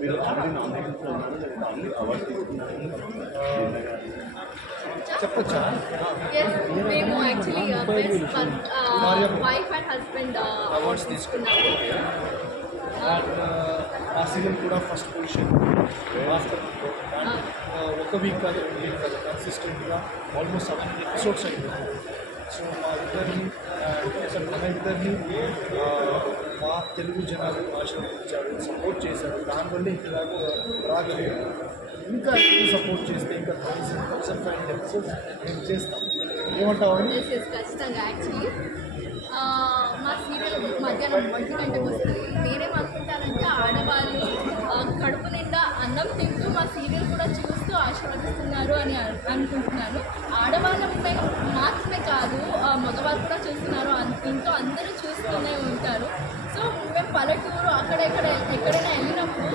మీరు ఆల్రెడీ నామినేషన్స్లో ఉన్నారు లేదా ఆల్రెడీ అవార్డ్స్ తీసుకున్నారు చెప్పొచ్చా? మేము actually best wife and husband awards తీసుకున్నాము. ఆ సీరియల్ కూడా ఫస్ట్ పొజిషన్ ఆఫ్టర్ ఒక వీక్ కాదు 2 వీక్ కాదు కన్సిస్టెంట్గా ఆల్మోస్ట్ 7 ఎపిసోడ్స్ అయిపోయింది. సో మా ఇద్దరిని మా తెలుగు జనాలు ఆశీర్వదించారు, సపోర్ట్ చేశారు. దానివల్ల ఇంకా రాగలిగారు. ఇంకా ఎక్కువ సపోర్ట్ చేస్తే ఇంకా 1000-1500 ఎపిసోడ్స్ మేము చేస్తాం. ఏమంటావు? ఖచ్చితంగా. యాక్చువల్లీ మా సీరియల్ మధ్యాహ్నం 1 గంటకు వస్తుంది. నేనేమనుకుంటానంటే ఆడవాళ్ళు కడుపు నిండా అన్నం తింటూ మా సీరియల్ కూడా చూస్తూ ఆశీర్వదిస్తున్నారు అని అనుకుంటున్నాను. ఆడవాళ్ళ మాత్రమే కాదు, మగవాళ్ళు కూడా చూస్తున్నారు, ఇంట్లో అందరూ చూస్తూనే ఉంటారు. సో మేము పల్లెటూరు ఎక్కడైనా వెళ్ళినప్పుడు